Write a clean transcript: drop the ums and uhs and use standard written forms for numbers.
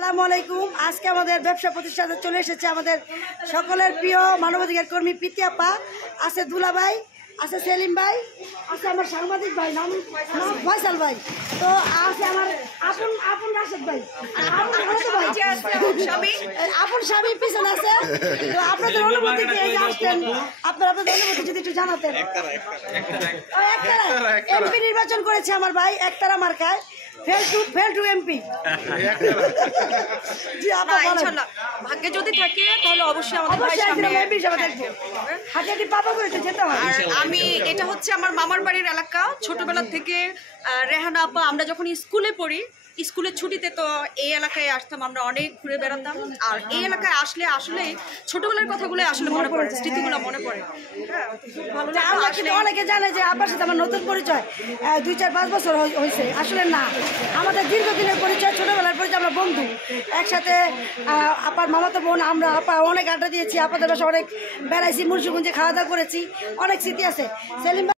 আসসালামু আলাইকুম। আজকে আমাদের ব্যবসা প্রতিষ্ঠানে চলে এসেছে আমাদের সকলের প্রিয় মানবাধিকার কর্মী প্রীতি আপা, আছে দুলা ভাই, আছে সেলিম ভাই, আছে আমার সাংবাদিক ভাই নাম ফয়সাল ভাই, তো আছে আমার আপন রাশেদ ভাই, আপন স্বামী পিছনে আছে। তো আপনাদের অনুমতি কি এই যে আসছেন, আপনাদের অনুমতি যদি একটু জানাতেন। এমপি নির্বাচন করেছে আমার ভাই একতারা মার্কায়, ফেল টু এমপি। ভাগ্যে যদি থাকে তাহলে অবশ্যই আমি এটা হচ্ছে আমার মামার বাড়ির এলাকা। ছোটবেলা থেকে রেহানা আপা আমরা যখন স্কুলে পড়ি, স্কুলের ছুটিতে তো এই এলাকায় আসতাম, আমরা অনেক ঘুরে বেড়াতাম। আর এই এলাকায় আসলে আসলে ছোটবেলার কথাগুলো আসলে মনে পড়ে, স্মৃতিগুলো মনে পড়ে। অনেকে জানে যে আপার সাথে আমার নতুন পরিচয় 2-4-5 বছর হয়েছে, আসলে না, আমাদের দীর্ঘদিনের পরিচয়, ছোটবেলার পরিচয়, আমরা বন্ধু একসাথে। আপার মামাতো বোন আমরা, আপা অনেক আড্ডা দিয়েছি, আপাদের বাসা অনেক বেড়াইছি, মুন্সিগঞ্জে খাওয়া দাওয়া করেছি, অনেক স্মৃতি আছে। সেলিম